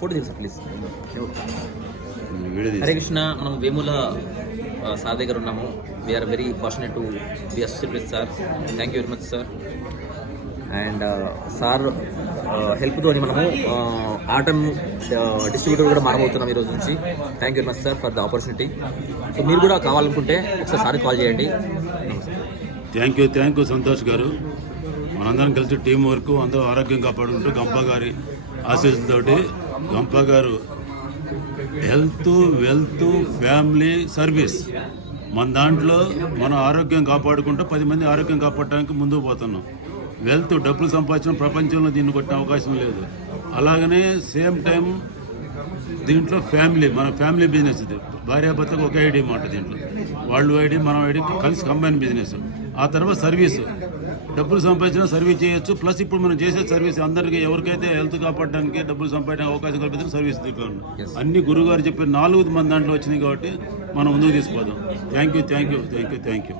Photo తీసు please. Hare Krishna. మనం Vemula sir దగ్గర ఉన్నాము. We're very fortunate to be associate with sir. Thank you very much sir. And sir హెల్ప్తో మనము ఆటం డిస్ట్రిబ్యూటర్ కూడా మారబోతున్నాం ఈరోజు నుంచి. Thank you very much sir for the opportunity. So మీరు కూడా కావాలనుకుంటే ఒకసారి కాల్ చేయండి. థ్యాంక్ యూ సంతోష్ గారు. మనందరం కలిసి టీం వర్క్ అందరూ ఆరోగ్యం కాపాడుకుంటూ గంప గారి ఆశీస్సులతోటి గంప గారు హెల్త్ వెల్త్ ఫ్యామిలీ సర్వీస్ మన దాంట్లో మనం ఆరోగ్యం కాపాడుకుంటూ 10 మంది ఆరోగ్యం కాపాడటానికి ముందుకు పోతున్నాం. వెల్త్ డబ్బులు సంపాదించిన ప్రపంచంలో దీన్ని కొట్టిన అవకాశం లేదు. అలాగనే సేమ్ టైం దీంట్లో ఫ్యామిలీ మన ఫ్యామిలీ బిజినెస్ ఇది. భార్యాభర్తకు ఒక ఐడి మాట దీంట్లో. వాళ్ళు ఐడి మనం ఐడి కలిసి కంబైన్ బిజినెస్. ఆ తర్వాత సర్వీస్ డబ్బులు సంపాదించినా సర్వీస్ చేయొచ్చు. ప్లస్ ఇప్పుడు మనం చేసే సర్వీస్ అందరికీ ఎవరికైతే హెల్త్ కాపాడడానికి డబ్బులు సంపాదించడానికి అవకాశం కల్పిస్తే సర్వీస్ దీంట్లో అన్ని గురుగారు చెప్పిన 4 మంది దాంట్లో వచ్చినాయి కాబట్టి మనం ముందుకు తీసుకుపోదాం. Thank you.